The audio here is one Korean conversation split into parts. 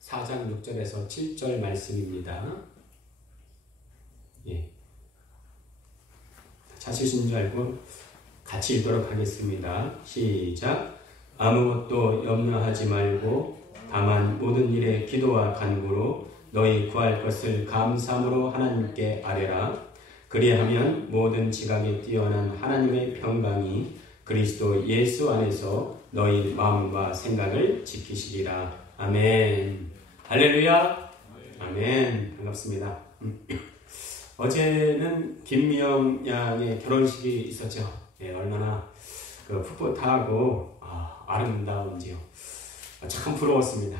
4장 6절에서 7절 말씀입니다. 예. 찾으신 줄 알고 같이 읽도록 하겠습니다. 시작. 아무것도 염려하지 말고 다만 모든 일에 기도와 간구로 너희 구할 것을 감사함으로 하나님께 아뢰라. 그리하면 모든 지각에 뛰어난 하나님의 평강이 그리스도 예수 안에서 너희 마음과 생각을 지키시리라. 아멘. 할렐루야. 아멘. 반갑습니다. 어제는 김미영 양의 결혼식이 있었죠. 예, 얼마나 풋풋하고 아름다운지요. 참 부러웠습니다.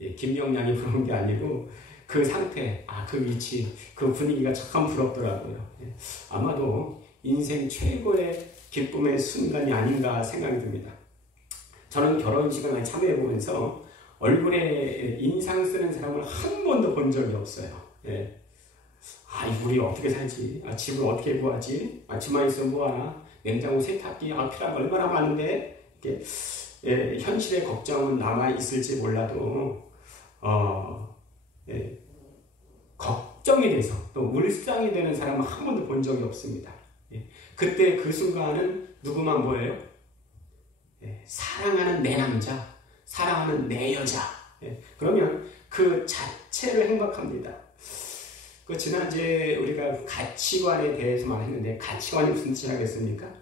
예, 김미영 양이 부러운 게 아니고 그 상태, 그 위치, 그 분위기가 참 부럽더라고요. 예, 아마도 인생 최고의 기쁨의 순간이 아닌가 생각이 듭니다. 저는 결혼식을 참여해보면서 얼굴에 인상 쓰는 사람을 한 번도 본 적이 없어요. 예. 우리 어떻게 살지? 집을 어떻게 구하지? 집만 있으면 뭐하나? 냉장고, 세탁기, 필요한 거 얼마나 많은데? 이렇게, 예, 현실의 걱정은 남아있을지 몰라도, 예, 걱정이 돼서 또 울상이 되는 사람은 한 번도 본 적이 없습니다. 예, 그때 그 순간은 누구만 보여요? 예, 사랑하는 내 남자, 사랑하는 내 여자. 예, 그러면 그 자체를 행복합니다. 지난주에 우리가 가치관에 대해서 말했는데, 가치관이 무슨 뜻을 하겠습니까?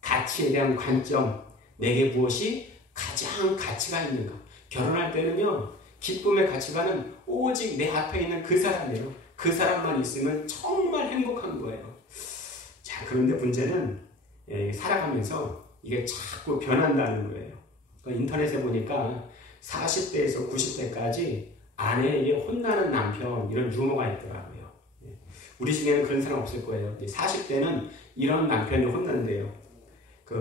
가치에 대한 관점, 내게 무엇이 가장 가치가 있는가. 결혼할 때는요, 기쁨의 가치관은 오직 내 앞에 있는 그 사람이에요. 그 사람만 있으면 정말 행복한 거예요. 자, 그런데 문제는 살아가면서 이게 자꾸 변한다는 거예요. 인터넷에 보니까 40대에서 90대까지 아내에게 혼나는 남편, 이런 유머가 있더라고요. 우리 중에는 그런 사람 없을 거예요. 40대는 이런 남편이 혼난대요.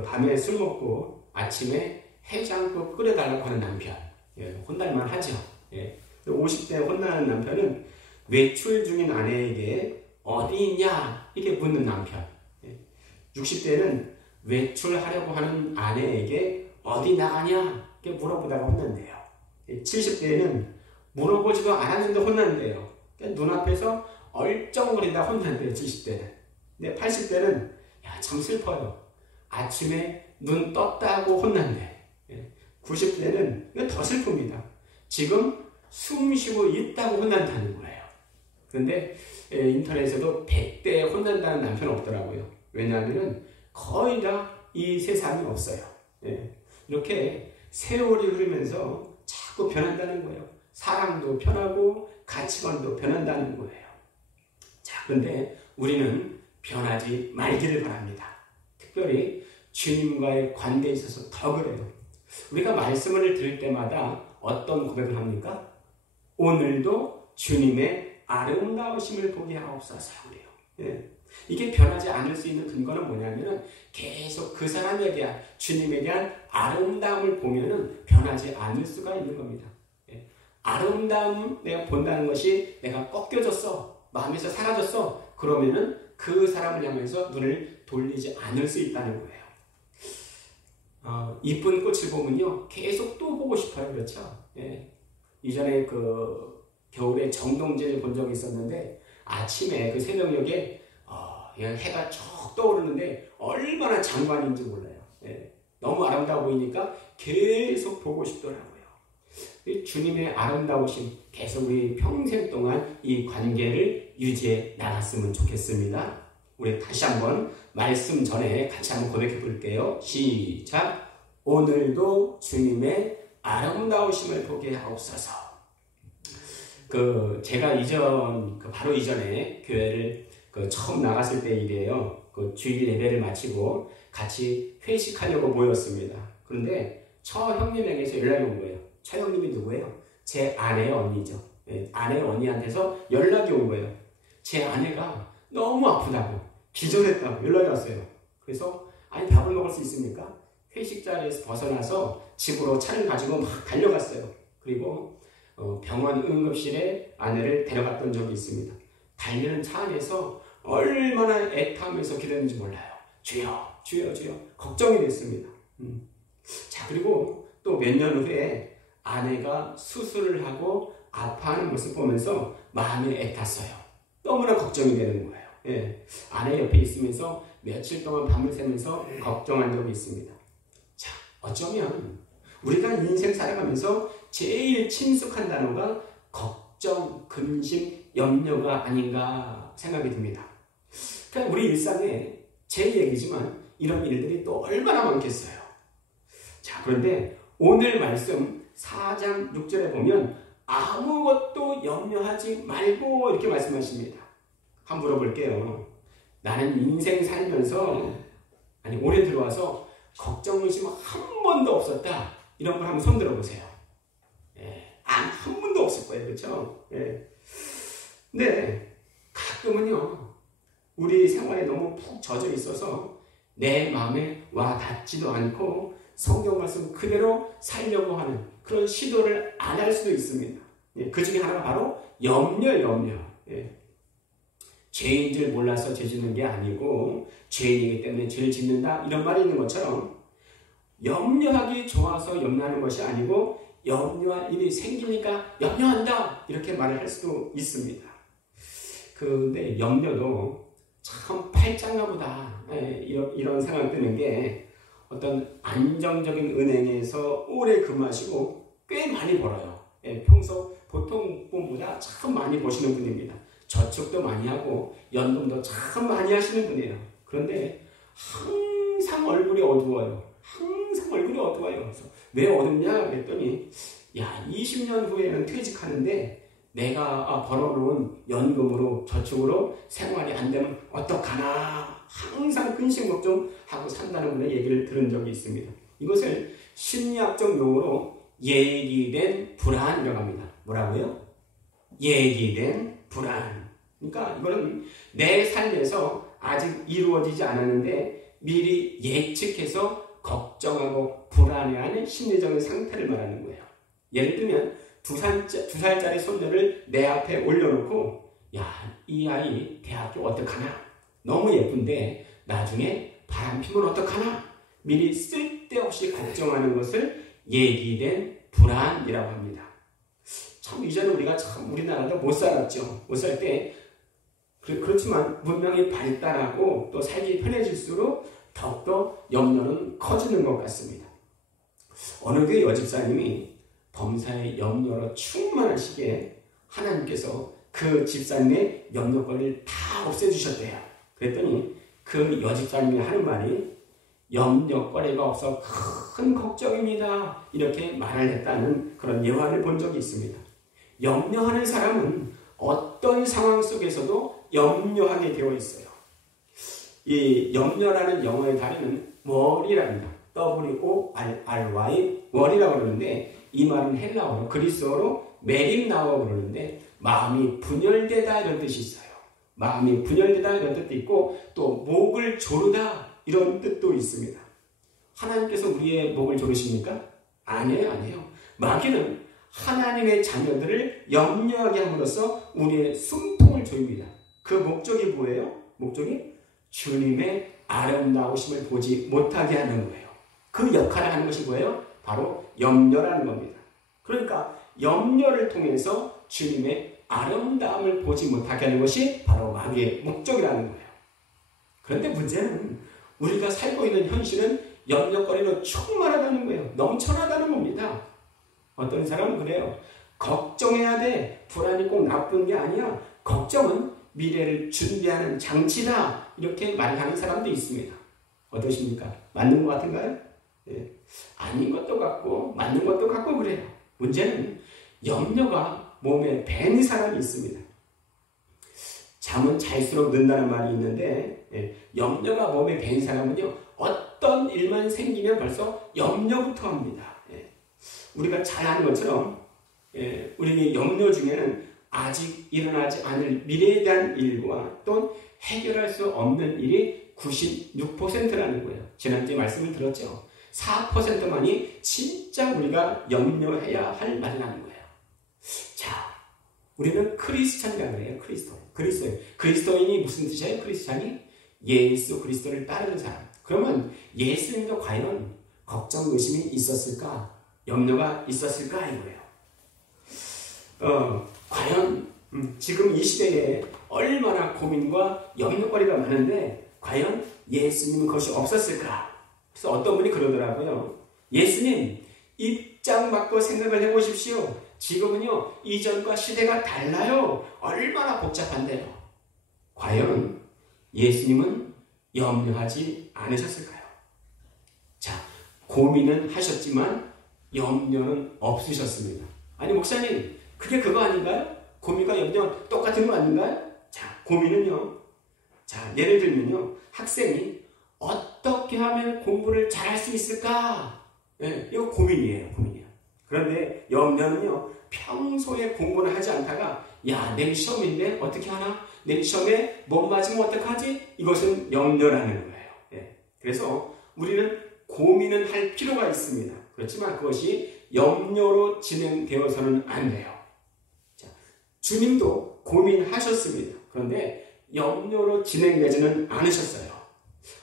밤에 술 먹고 아침에 해장국 끓여달라고 하는 남편. 예, 혼날만 하죠. 예. 50대 혼나는 남편은 외출 중인 아내에게 어디 있냐? 이렇게 묻는 남편. 예. 60대는 외출하려고 하는 아내에게 어디 나가냐? 이렇게 물어보다가 혼난대요. 예. 70대는 물어보지도 않았는데 혼난대요. 눈앞에서 얼쩡거린다 혼난대요. 70대는. 근데 80대는 참 슬퍼요. 아침에 눈 떴다고 혼난대. 90대는 더 슬픕니다. 지금 숨 쉬고 있다고 혼난다는 거예요. 그런데 인터넷에도 100대 혼난다는 남편 없더라고요. 왜냐하면 거의 다 이 세상이 없어요. 이렇게 세월이 흐르면서 자꾸 변한다는 거예요. 사랑도 변하고 가치관도 변한다는 거예요. 자, 그런데 우리는 변하지 말기를 바랍니다. 특별히 주님과의 관계에 있어서 더 그래요. 우리가 말씀을 들을 때마다 어떤 고백을 합니까? 오늘도 주님의 아름다우심을 보게 하옵소서. 그래요. 예. 이게 변하지 않을 수 있는 근거는 뭐냐면은 계속 그 사람에 대한, 주님에 대한 아름다움을 보면은 변하지 않을 수가 있는 겁니다. 예. 아름다움 내가 본다는 것이 내가 꺾여졌어, 마음에서 사라졌어, 그러면은 그 사람을 향해서 눈을 돌리지 않을 수 있다는 거예요. 이쁜 꽃을 보면요, 계속 또 보고 싶어요. 그렇죠? 예. 이전에 겨울에 정동진을 본 적이 있었는데, 아침에 그 새벽녘에 그냥 해가 쭉 떠오르는데 얼마나 장관인지 몰라요. 예. 너무 아름다워 보이니까 계속 보고 싶더라고요. 주님의 아름다우심, 계속 우리 평생 동안 이 관계를 유지해 나갔으면 좋겠습니다. 우리 다시 한번 말씀 전에 같이 한번 고백해 볼게요. 시작. 오늘도 주님의 아름다우심을 보게 하옵소서. 제가 바로 이전에 교회를 처음 나갔을 때 일이에요. 주일 예배를 마치고 같이 회식하려고 모였습니다. 그런데 처 형님에게서 연락이 온 거예요. 처 형님이 누구예요? 제 아내의 언니죠. 아내의 언니한테서 연락이 온 거예요. 제 아내가 너무 아프다고, 기절했다고 연락이 왔어요. 그래서 밥을 먹을 수 있습니까? 회식 자리에서 벗어나서 집으로 차를 가지고 막 달려갔어요. 그리고 병원 응급실에 아내를 데려갔던 적이 있습니다. 달리는 차 안에서 얼마나 애타면서 기도했는지 몰라요. 주여, 주여, 주여. 걱정이 됐습니다. 자, 그리고 또 몇 년 후에 아내가 수술을 하고 아파하는 모습 보면서 마음이 애탔어요. 너무나 걱정이 되는 거예요. 예. 아내 옆에 있으면서 며칠 동안 밤을 새면서 걱정한 적이 있습니다. 자, 어쩌면 우리가 인생 살아가면서 제일 친숙한 단어가 걱정, 근심, 염려가 아닌가 생각이 듭니다. 그러니까 우리 일상에 제 얘기지만 이런 일들이 또 얼마나 많겠어요. 자, 그런데 오늘 말씀 4장 6절에 보면 아무것도 염려하지 말고 이렇게 말씀하십니다. 한번 물어볼게요. 나는 인생 살면서 올해 들어와서 걱정, 의심 한 번도 없었다. 이런 분 한번 손 들어보세요. 한 번도 없을 거예요. 그렇죠? 근데 가끔은요. 우리 생활에 너무 푹 젖어 있어서 내 마음에 와 닿지도 않고 성경 말씀 그대로 살려고 하는 그런 시도를 안 할 수도 있습니다. 그 중에 하나가 바로 염려. 죄인 줄 몰라서 죄 짓는 게 아니고 죄인이기 때문에 죄를 짓는다 이런 말이 있는 것처럼 염려하기 좋아서 염려하는 것이 아니고 염려할 일이 생기니까 염려한다 이렇게 말을 할 수도 있습니다. 그런데 염려도 참 팔짱가 보다 이런 생각 드는 게 어떤 안정적인 은행에서 오래 근무하시고 꽤 많이 벌어요. 평소 보통 분보다 참 많이 버시는 분입니다. 저축도 많이 하고 연금도 참 많이 하시는 분이에요. 그런데 항상 얼굴이 어두워요. 그래서 왜 어둡냐 그랬더니 20년 후에는 퇴직하는데 내가 벌어놓은 연금으로 저축으로 생활이 안 되면 어떡하나 항상 근심 걱정하고 산다는 분의 얘기를 들은 적이 있습니다. 이것을 심리학적 용어로 예기된 불안이라고 합니다. 뭐라고요? 예기된 불안. 그러니까 이거는 내 삶에서 아직 이루어지지 않았는데 미리 예측해서 걱정하고 불안해하는 심리적인 상태를 말하는 거예요. 예를 들면 2살짜리 손녀를 내 앞에 올려놓고 이 아이 대학교 어떡하나? 너무 예쁜데 나중에 바람 피면 어떡하나? 미리 쓸데없이 걱정하는 것을 예기된 불안이라고 합니다. 참 이전에 우리가 참 우리나라도 못 살았죠. 못 살 때 그렇지만 문명이 발달하고 또 살기 편해질수록 더욱더 염려는 커지는 것 같습니다. 어느 교회 여집사님이 범사의 염려로 충만하시기에 하나님께서 그 집사님의 염려거리를 다 없애주셨대요. 그랬더니 그 여집사님이 하는 말이 염려거리가 없어 큰 걱정입니다. 이렇게 말을 했다는 그런 예화를 본 적이 있습니다. 염려하는 사람은 어떤 상황 속에서도 염려하게 되어 있어요. 이 염려라는 영어의 단어는 worry랍니다. W-O-R-R-Y worry라고 그러는데 이 말은 헬라어로 그리스어로 메림나워 그러는데 마음이 분열되다 이런 뜻이 있어요. 마음이 분열되다 이런 뜻도 있고 또 목을 조르다 이런 뜻도 있습니다. 하나님께서 우리의 목을 조르십니까? 아니에요. 마귀는 하나님의 자녀들을 염려하게 함으로써 우리의 숨통을 조입니다. 그 목적이 뭐예요? 목적이 주님의 아름다우심을 보지 못하게 하는 거예요. 그 역할을 하는 것이 뭐예요? 바로 염려라는 겁니다. 그러니까 염려를 통해서 주님의 아름다움을 보지 못하게 하는 것이 바로 마귀의 목적이라는 거예요. 그런데 문제는 우리가 살고 있는 현실은 염려거리로 충만하다는 거예요. 넘쳐나다는 겁니다. 어떤 사람은 그래요. 걱정해야 돼. 불안이 꼭 나쁜 게 아니야. 걱정은 미래를 준비하는 장치다. 이렇게 말하는 사람도 있습니다. 어떠십니까? 맞는 것 같은가요? 아닌 것도 같고 맞는 것도 같고 그래요. 문제는 염려가 몸에 밴 사람이 있습니다. 잠은 잘수록 는다는 말이 있는데 염려가 몸에 밴 사람은요 어떤 일만 생기면 벌써 염려부터 합니다. 우리가 잘 아는 것처럼 우리의 염려 중에는 아직 일어나지 않을 미래에 대한 일과 또 해결할 수 없는 일이 96%라는 거예요. 지난주에 말씀을 들었죠. 4%만이 진짜 우리가 염려해야 할 말이라는 거예요. 자, 우리는 크리스찬이라고 해요. 그리스도인이 무슨 뜻이에요? 크리스찬이? 예수 그리스도를 따르는 사람. 그러면 예수님도 과연 걱정, 의심이 있었을까? 염려가 있었을까 이거예요. 과연 지금 이 시대에 얼마나 고민과 염려거리가 많은데 과연 예수님은 그것이 없었을까? 그래서 어떤 분이 그러더라고요. 예수님 입장 바꿔 생각을 해보십시오. 지금은요 이전과 시대가 달라요. 얼마나 복잡한데요. 과연 예수님은 염려하지 않으셨을까요? 자, 고민은 하셨지만 염려는 없으셨습니다. 아니 목사님 그게 그거 아닌가요? 고민과 염려 똑같은 거 아닌가요? 자, 고민은요. 자, 예를 들면요. 학생이 어떻게 하면 공부를 잘할 수 있을까? 네, 이거 고민이에요. 고민이에요. 그런데 염려는요. 평소에 공부를 하지 않다가 야, 내일 시험인데 어떻게 하나? 내일 시험에 못 맞으면 어떡하지? 이것은 염려라는 거예요. 네. 그래서 우리는 고민은 할 필요가 있습니다. 그렇지만 그것이 염려로 진행되어서는 안 돼요. 자, 주님도 고민하셨습니다. 그런데 염려로 진행되지는 않으셨어요.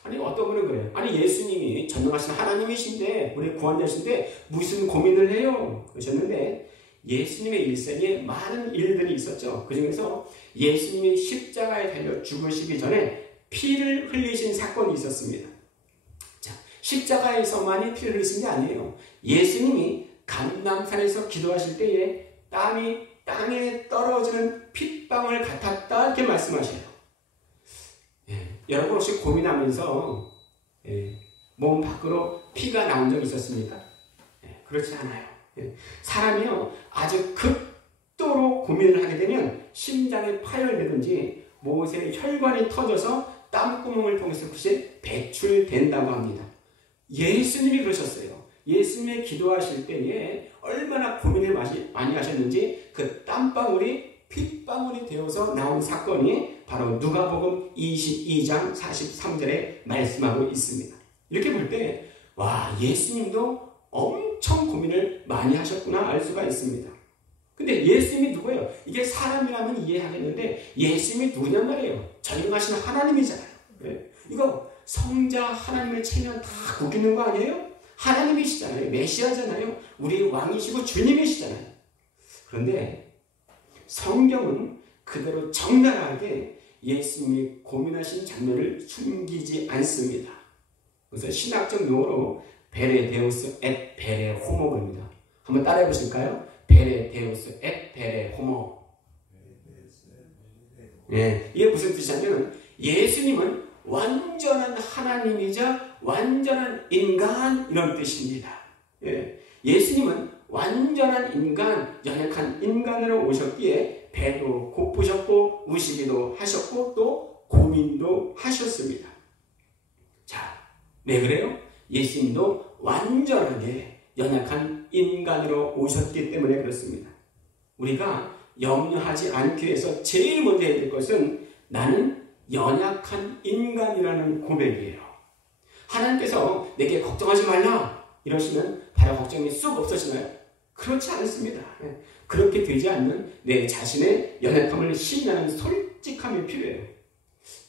아니 어떤 분은 그래요. 아니 예수님이 전능하신 하나님이신데 우리 구원자신데 무슨 고민을 해요? 그러셨는데 예수님의 일생에 많은 일들이 있었죠. 그 중에서 예수님이 십자가에 달려 죽으시기 전에 피를 흘리신 사건이 있었습니다. 자, 십자가에서만이 피를 흘리신 게 아니에요. 예수님이 감람산에서 기도하실 때에 땀이 땅에 떨어지는 핏방울 같았다 이렇게 말씀하셔요. 여러분 혹시 고민하면서 몸 밖으로 피가 나온 적 있었습니까? 그렇지 않아요. 사람이요 아주 극도로 고민을 하게 되면 심장이 파열되든지 못에 혈관이 터져서 땀구멍을 통해서 그것이 배출된다고 합니다. 예수님이 그러셨어요. 예수님이 기도하실 때에 얼마나 고민을 많이 하셨는지 그 땀방울이 핏방울이 되어서 나온 사건이 바로 누가복음 22장 43절에 말씀하고 있습니다. 이렇게 볼 때 와 예수님도 엄청 고민을 많이 하셨구나 알 수가 있습니다. 근데 예수님이 누구예요? 이게 사람이라면 이해하겠는데 예수님이 누구냔 말이에요. 전능하신 하나님이잖아요. 이거 성자 하나님의 체면 다 구기는 거 아니에요? 하나님이시잖아요. 메시아잖아요. 우리 왕이시고 주님이시잖아요. 그런데 성경은 그대로 적나라하게 예수님이 고민하신 장면을 숨기지 않습니다. 그래서 신학적 용어로 베레 데우스 엣 베레 호모입니다. 한번 따라해 보실까요? 베레 데우스 엣 베레 호모. 네, 이게 무슨 뜻이냐면 예수님은 완전한 하나님이자 완전한 인간 이런 뜻입니다. 예수님은 완전한 인간, 연약한 인간으로 오셨기에 배도 고프셨고 우시기도 하셨고 또 고민도 하셨습니다. 자, 왜 그래요? 예수님도 완전하게 연약한 인간으로 오셨기 때문에 그렇습니다. 우리가 염려하지 않기 위해서 제일 먼저 해야 될 것은 나는 연약한 인간이라는 고백이에요. 하나님께서 내게 걱정하지 말라 이러시면 바로 걱정이 쑥 없어지나요? 그렇지 않습니다. 그렇게 되지 않는 내 자신의 연약함을 시인하는 솔직함이 필요해요.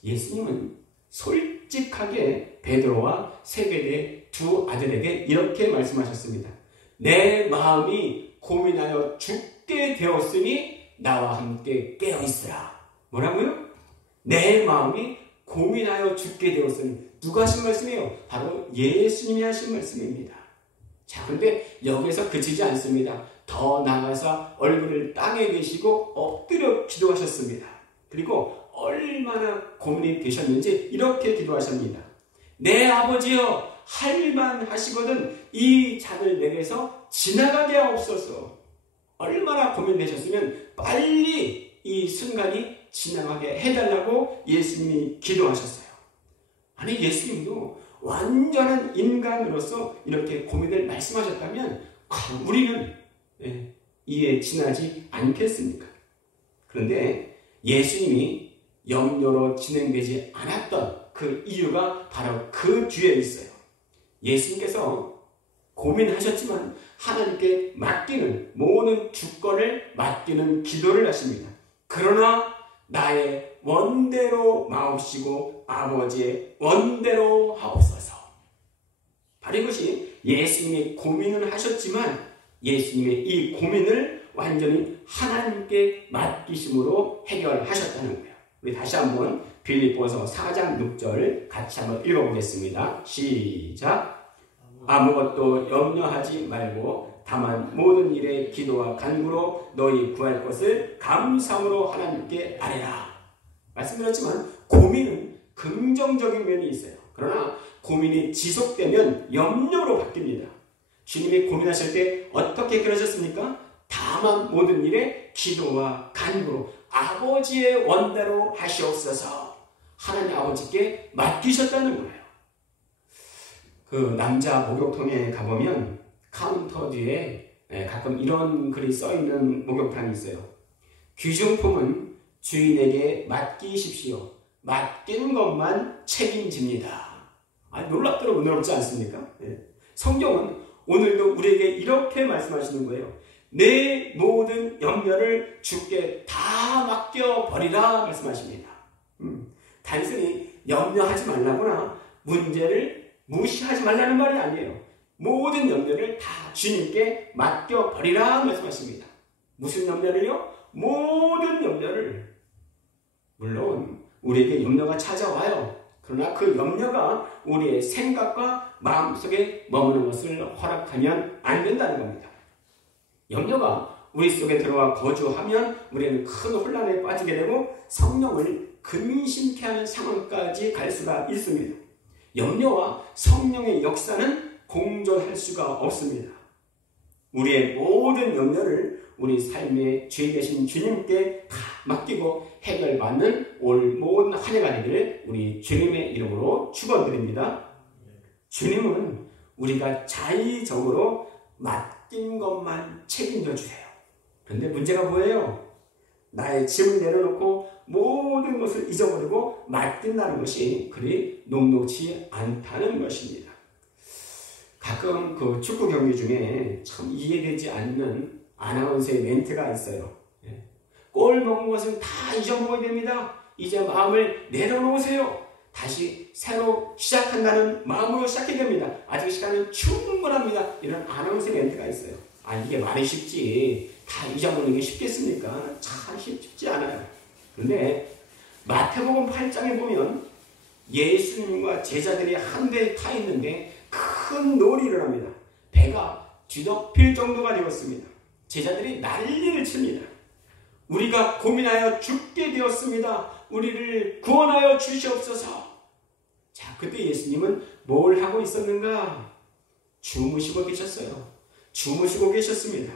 예수님은 솔직하게 베드로와 세베대의 두 아들에게 이렇게 말씀하셨습니다. 내 마음이 고민하여 죽게 되었으니 나와 함께 깨어있으라. 뭐라고요? 내 마음이 고민하여 죽게 되었으니 누가 하신 말씀이에요? 바로 예수님이 하신 말씀입니다. 자, 그런데 여기서 그치지 않습니다. 더 나아가서 얼굴을 땅에 계시고 엎드려 기도하셨습니다. 그리고 얼마나 고민이 되셨는지 이렇게 기도하십니다. 내 아버지여 할만하시거든 이 잔을 내게서 지나가게 하옵소서. 얼마나 고민되셨으면 빨리 이 순간이 지나가게 해달라고 예수님이 기도하셨어요. 아니 예수님도 완전한 인간으로서 이렇게 고민을 말씀하셨다면 우리는 이해 지나지 않겠습니까? 그런데 예수님이 염려로 진행되지 않았던 그 이유가 바로 그 뒤에 있어요. 예수님께서 고민하셨지만 하나님께 맡기는 모든 주권을 맡기는 기도를 하십니다. 그러나 나의 원대로 마옵시고 아버지의 원대로 하옵소서. 바로 이것이 예수님이 고민을 하셨지만 예수님의 이 고민을 완전히 하나님께 맡기심으로 해결하셨다는 거예요. 우리 다시 한번 빌립보서 4장 6절 같이 한번 읽어보겠습니다. 시작. 아무것도 염려하지 말고 다만 모든 일에 기도와 간구로 너희 구할 것을 감사함으로 하나님께 아뢰라. 말씀드렸지만 고민은 긍정적인 면이 있어요. 그러나 고민이 지속되면 염려로 바뀝니다. 주님이 고민하실 때 어떻게 그러셨습니까? 다만 모든 일에 기도와 간구로 아버지의 원대로 하시옵소서 하나님 아버지께 맡기셨다는 거예요. 그 남자 목욕탕에 가보면 카운터 뒤에 가끔 이런 글이 써있는 목욕탕이 있어요. 귀중품은 주인에게 맡기십시오. 맡긴 것만 책임집니다. 놀랍도록 은혜롭지 않습니까? 성경은 오늘도 우리에게 이렇게 말씀하시는 거예요. 내 모든 염려를 주께 다 맡겨버리라 말씀하십니다. 단순히 염려하지 말라거나 문제를 무시하지 말라는 말이 아니에요. 모든 염려를 다 주님께 맡겨버리라 말씀하십니다. 무슨 염려를요? 모든 염려를. 물론 우리에게 염려가 찾아와요. 그러나 그 염려가 우리의 생각과 마음속에 머무는 것을 허락하면 안 된다는 겁니다. 염려가 우리 속에 들어와 거주하면 우리는 큰 혼란에 빠지게 되고 성령을 근심케 하는 상황까지 갈 수가 있습니다. 염려와 성령의 역사는 공존할 수가 없습니다. 우리의 모든 염려를 우리 삶의 주인 되신 주님께 다 맡기고 해결받는 올 모든 한 해가 되기를 우리 주님의 이름으로 축원드립니다. 주님은 우리가 자의적으로 맡긴 것만 책임져 주세요. 그런데 문제가 뭐예요? 나의 짐을 내려놓고 모든 것을 잊어버리고 맡긴다는 것이 그리 녹록지 않다는 것입니다. 가끔 그 축구 경기 중에 참 이해되지 않는 아나운서의 멘트가 있어요. 골 먹은 것은 다 잊어먹어야 됩니다. 이제 마음을 내려놓으세요. 다시 새로 시작한다는 마음으로 시작해야 됩니다. 아직 시간은 충분합니다. 이런 아나운서 멘트가 있어요. 이게 말이 쉽지. 다 잊어먹는 게 쉽겠습니까? 참 쉽지 않아요. 그런데 마태복음 8장에 보면 예수님과 제자들이 한 배에 타 있는데 큰 놀이를 합니다. 배가 뒤덮일 정도가 되었습니다. 제자들이 난리를 칩니다. 우리가 고민하여 죽게 되었습니다. 우리를 구원하여 주시옵소서. 자, 그때 예수님은 뭘 하고 있었는가? 주무시고 계셨어요. 주무시고 계셨습니다.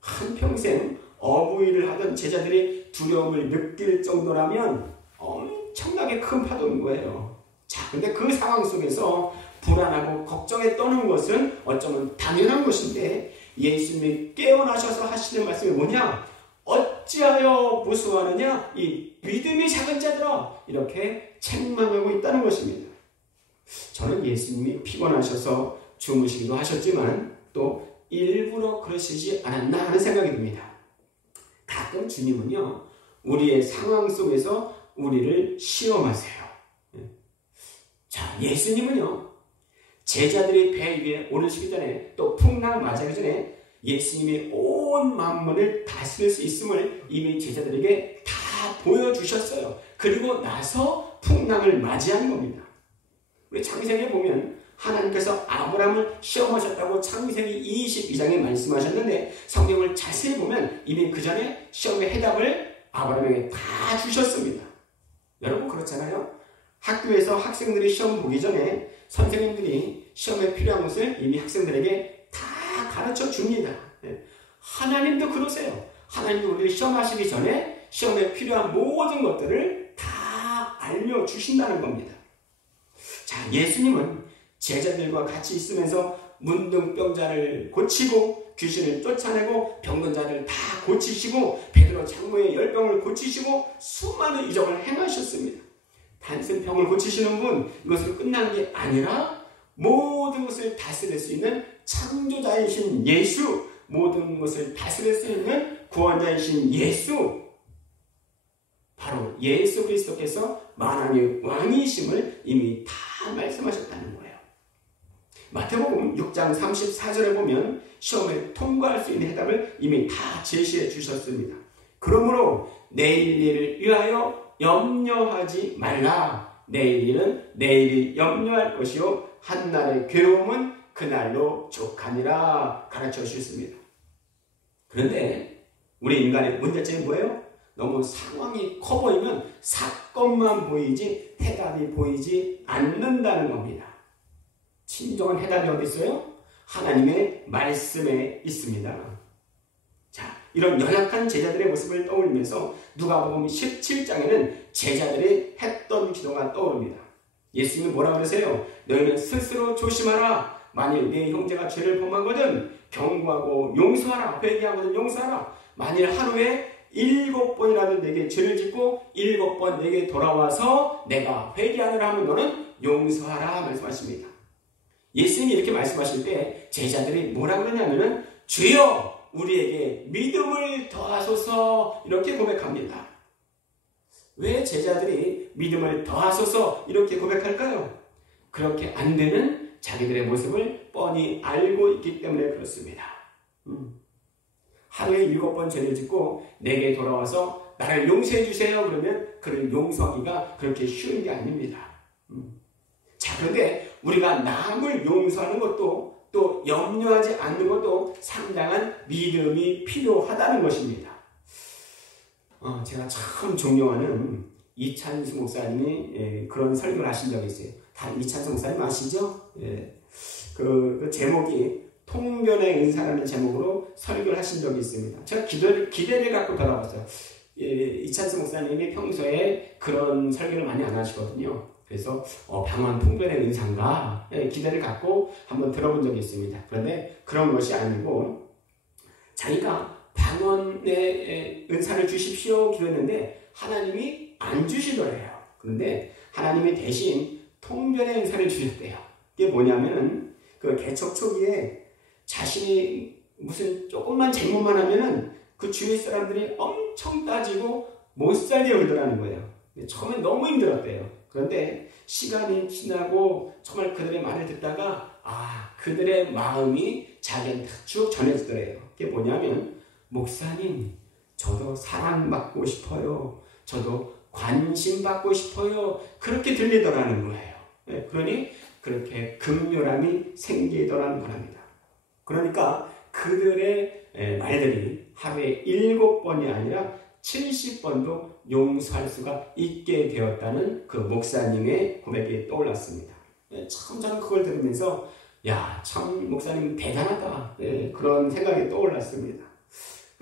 한평생 어부일을 하던 제자들이 두려움을 느낄 정도라면 엄청나게 큰 파도인 거예요. 자, 근데 그 상황 속에서 불안하고 걱정에 떠는 것은 어쩌면 당연한 것인데 예수님이 깨어나셔서 하시는 말씀이 뭐냐? 어찌하여 무수하느냐? 이 믿음이 작은 자들아! 이렇게 책망하고 있다는 것입니다. 저는 예수님이 피곤하셔서 주무시기도 하셨지만 또 일부러 그러시지 않았나 하는 생각이 듭니다. 가끔 주님은요, 우리의 상황 속에서 우리를 시험하세요. 자, 예수님은요, 제자들이 배 위에 오르시기 전에 또 풍랑 맞이하기 전에 예수님이 온 만물을 다스릴 수 있음을 이미 제자들에게 다 보여주셨어요. 그리고 나서 풍랑을 맞이하는 겁니다. 우리 창세기에 보면 하나님께서 아브라함을 시험하셨다고 창세기 22장에 말씀하셨는데 성경을 자세히 보면 이미 그 전에 시험의 해답을 아브라함에게 다 주셨습니다. 여러분 그렇잖아요. 학교에서 학생들이 시험 보기 전에 선생님들이 시험에 필요한 것을 이미 학생들에게 다 가르쳐 줍니다. 하나님도 그러세요. 하나님도 우리를 시험하시기 전에 시험에 필요한 모든 것들을 다 알려주신다는 겁니다. 자, 예수님은 제자들과 같이 있으면서 문둥병자를 고치고 귀신을 쫓아내고 병든 자를 다 고치시고 베드로 장모의 열병을 고치시고 수많은 이적을 행하셨습니다. 단순 병을 고치시는 분, 이것으로 끝난 게 아니라 모든 것을 다스릴 수 있는 창조자이신 예수, 모든 것을 다스릴 수 있는 구원자이신 예수, 바로 예수 그리스도께서 만왕의 왕이심을 이미 다 말씀하셨다는 거예요. 마태복음 6장 34절에 보면 시험에 통과할 수 있는 해답을 이미 다 제시해 주셨습니다. 그러므로 내일 일을 위하여 염려하지 말라. 내일 일은 내일이 염려할 것이요 한날의 괴로움은 그날로 족하니라 가르쳐 주셨습니다. 그런데 우리 인간의 문제점이 뭐예요? 너무 상황이 커 보이면 사건만 보이지 해답이 보이지 않는다는 겁니다. 진정한 해답이 어디 있어요? 하나님의 말씀에 있습니다. 자, 이런 연약한 제자들의 모습을 떠올리면서 누가복음 17장에는 제자들이 했던 기도가 떠오릅니다. 예수님은 뭐라고 그러세요? 너희는 스스로 조심하라. 만일 내 형제가 죄를 범하거든 경고하고 용서하라. 회개하거든 용서하라. 만일 하루에 7번이라도 내게 죄를 짓고 7번 내게 돌아와서 내가 회개하느라 하면 너는 용서하라 말씀하십니다. 예수님이 이렇게 말씀하실 때 제자들이 뭐라고 그러냐면은 주여 우리에게 믿음을 더하소서 이렇게 고백합니다. 왜 제자들이 믿음을 더하소서 이렇게 고백할까요? 그렇게 안 되는 자기들의 모습을 뻔히 알고 있기 때문에 그렇습니다. 하루에 7번 죄를 짓고 내게 돌아와서 나를 용서해 주세요. 그러면 그를 용서하기가 그렇게 쉬운 게 아닙니다. 자, 그런데 우리가 남을 용서하는 것도 또 염려하지 않는 것도 상당한 믿음이 필요하다는 것입니다. 제가 참 존경하는 이찬수 목사님이 그런 설교를 하신 적이 있어요. 다 이찬수 목사님 아시죠? 그 제목이 통변의 은사라는 제목으로 설교를 하신 적이 있습니다. 제가 기대를 갖고 돌아봤어요. 이찬수 목사님이 평소에 그런 설교를 많이 안 하시거든요. 그래서 방언 통변의 은사인가 기대를 갖고 한번 들어본 적이 있습니다. 그런데 그런 것이 아니고 자기가 방언의 은사를 주십시오 기도했는데 하나님이 안 주시더래요. 그런데 하나님이 대신 통변의 은사를 주셨대요. 이게 뭐냐면은 그 개척 초기에 자신이 무슨 조금만 잘못만 하면은 그 주위 사람들이 엄청 따지고 못 살게 울더라는 거예요. 처음에 너무 힘들었대요. 그런데 시간이 지나고 정말 그들의 말을 듣다가 그들의 마음이 자기한테 쭉 전해지더래요. 그게 뭐냐면 목사님 저도 사랑받고 싶어요. 저도 관심받고 싶어요. 그렇게 들리더라는 거예요. 그러니 그렇게 긍휼함이 생기더라는 거랍니다. 그러니까 그들의 말들이 하루에 7번이 아니라 70번도 용서할 수가 있게 되었다는 그 목사님의 고백이 떠올랐습니다. 참 저는 그걸 들으면서 참 목사님 대단하다 그런 생각이 떠올랐습니다.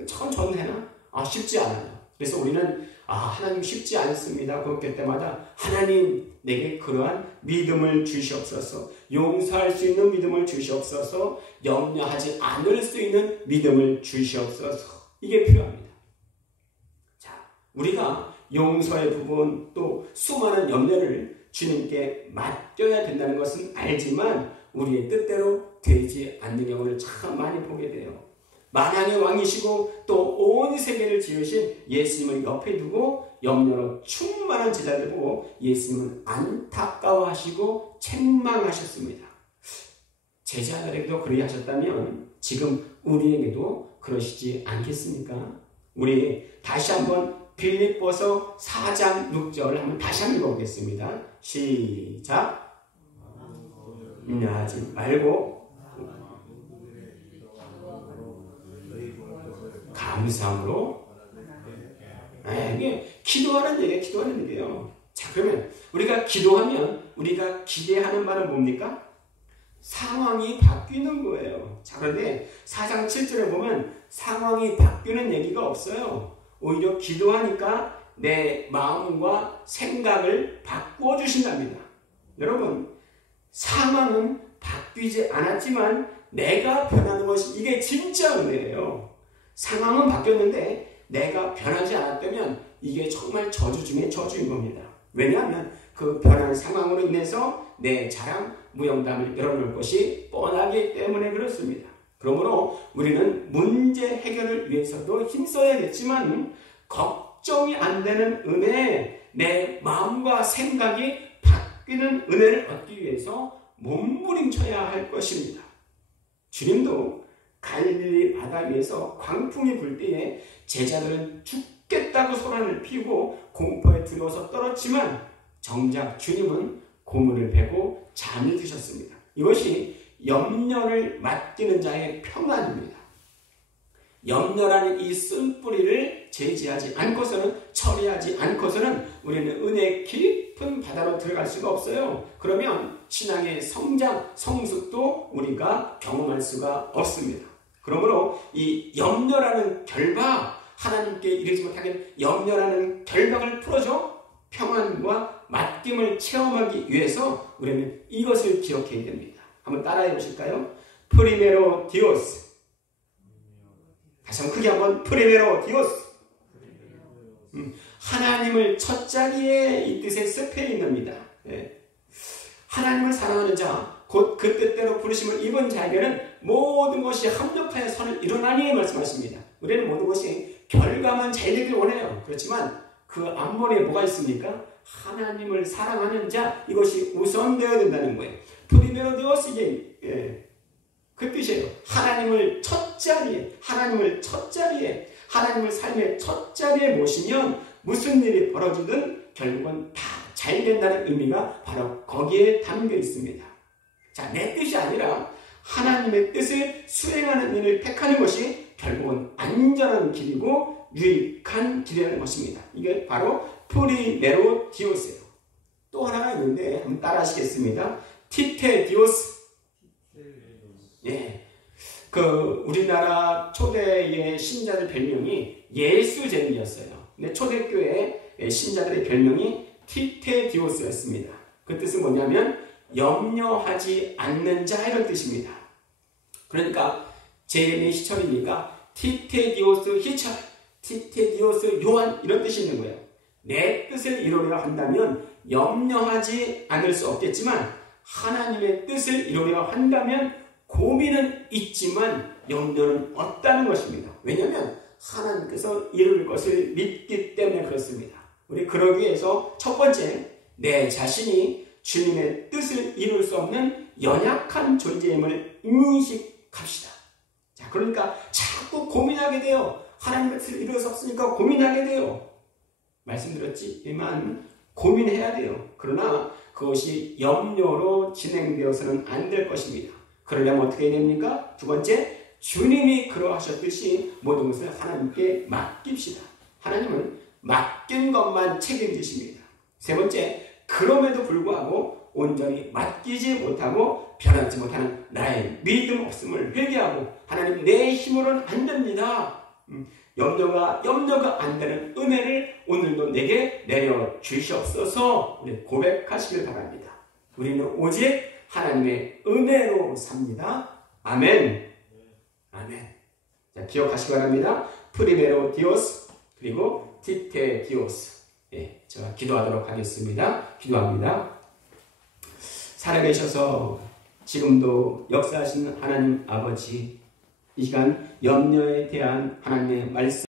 참 저는 되나? 쉽지 않아요. 그래서 우리는 하나님 쉽지 않습니다. 그럴 때마다 하나님 내게 그러한 믿음을 주시옵소서, 용서할 수 있는 믿음을 주시옵소서, 염려하지 않을 수 있는 믿음을 주시옵소서. 이게 필요합니다. 우리가 용서의 부분 또 수많은 염려를 주님께 맡겨야 된다는 것은 알지만 우리의 뜻대로 되지 않는 경우를 참 많이 보게 돼요. 만왕의 왕이시고 또 온 세계를 지으신 예수님을 옆에 두고 염려로 충만한 제자들 보고 예수님은 안타까워하시고 책망하셨습니다. 제자들에게도 그리하셨다면 지금 우리에게도 그러시지 않겠습니까? 우리 다시 한번 빌립보서 4장 6절을 한번 다시 한번 읽어보겠습니다. 시작. 염려하지 말고 감사함으로 이게 기도하는 얘기예요. 자, 그러면 우리가 기도하면 우리가 기대하는 바는 뭡니까? 상황이 바뀌는 거예요. 자, 그런데 4장 7절에 보면 상황이 바뀌는 얘기가 없어요. 오히려 기도하니까 내 마음과 생각을 바꾸어 주신답니다. 여러분, 상황은 바뀌지 않았지만 내가 변하는 것이 이게 진짜 은혜예요. 상황은 바뀌었는데 내가 변하지 않았다면 이게 정말 저주 중에 저주인 겁니다. 왜냐하면 그 변한 상황으로 인해서 내 자랑, 무용담을 열어놓을 것이 뻔하기 때문에 그렇습니다. 그러므로 우리는 문제 해결을 위해서도 힘써야겠지만 걱정이 안 되는 은혜, 내 마음과 생각이 바뀌는 은혜를 얻기 위해서 몸부림쳐야 할 것입니다. 주님도 갈릴리 바다 위에서 광풍이 불 때에 제자들은 죽겠다고 소란을 피우고 공포에 두려워서 떨었지만 정작 주님은 고문을 베고 잠이 드셨습니다. 이것이 염려를 맡기는 자의 평안입니다. 염려라는 이 쓴뿌리를 제지하지 않고서는, 처리하지 않고서는 우리는 은혜의 깊은 바다로 들어갈 수가 없어요. 그러면 신앙의 성장, 성숙도 우리가 경험할 수가 없습니다. 그러므로 이 염려라는 결박, 하나님께 이르지 못하게 염려라는 결박을 풀어줘 평안과 맡김을 체험하기 위해서 우리는 이것을 기억해야 됩니다. 한번 따라해 보실까요? 프리메로 디오스. 다시 한번 크게 한번 프리메로 디오스. 하나님을 첫 자리에 이 뜻의 스페인어입니다. 하나님을 사랑하는 자, 곧 그 뜻대로 부르심을 입은 자에게는 모든 것이 합력하여 선을 이루나니 말씀하십니다. 우리는 모든 것이 결과만 잘 되길 원해요. 그렇지만 그 앞머리에 뭐가 있습니까? 하나님을 사랑하는 자, 이것이 우선되어야 된다는 거예요. 프리메로 디오스, 이게 그 뜻이에요. 하나님을 첫 자리에, 하나님을 삶의 첫 자리에 모시면 무슨 일이 벌어지든 결국은 다 잘 된다는 의미가 바로 거기에 담겨 있습니다. 자, 내 뜻이 아니라 하나님의 뜻을 수행하는 일을 택하는 것이 결국은 안전한 길이고 유익한 길이라는 것입니다. 이게 바로 프리메로 디오스예요. 또 하나가 있는데 한번 따라 하시겠습니다. 티테 디오스. 예. 우리나라 초대의 신자들 별명이 예수쟁이였어요. 근데 초대교회 신자들의 별명이 티테 디오스였습니다. 그 뜻은 뭐냐면 염려하지 않는 자, 이런 뜻입니다. 그러니까 제레미 시철이니까 티테 디오스 희철, 티테 디오스 요한, 이런 뜻이 있는 거예요. 내 뜻을 이루려 한다면 염려하지 않을 수 없겠지만 하나님의 뜻을 이루려 한다면 고민은 있지만 염려는 없다는 것입니다. 왜냐하면 하나님께서 이룰 것을 믿기 때문에 그렇습니다. 우리 그러기 위해서 첫 번째, 내 자신이 주님의 뜻을 이룰 수 없는 연약한 존재임을 인식합시다. 자, 그러니까 자꾸 고민하게 돼요. 하나님의 뜻을 이룰 수 없으니까 고민하게 돼요. 말씀드렸지만 고민해야 돼요. 그러나 그것이 염려로 진행되어서는 안 될 것입니다. 그러려면 어떻게 해야 됩니까? 두 번째, 주님이 그러하셨듯이 모든 것을 하나님께 맡깁시다. 하나님은 맡긴 것만 책임지십니다. 세 번째, 그럼에도 불구하고 온전히 맡기지 못하고 변하지 못하는 나의 믿음 없음을 회개하고, 하나님, 내 힘으로는 안 됩니다. 염려가 안 되는 은혜를 오늘도 내게 내려 주시옵소서 고백하시길 바랍니다. 우리는 오직 하나님의 은혜로 삽니다. 아멘. 아멘. 자, 기억하시기 바랍니다. 프리메로 디오스, 그리고 티테 디오스. 예, 제가 기도하도록 하겠습니다. 기도합니다. 살아계셔서 지금도 역사하시는 하나님 아버지, 이 시간 염려에 대한 하나님의 말씀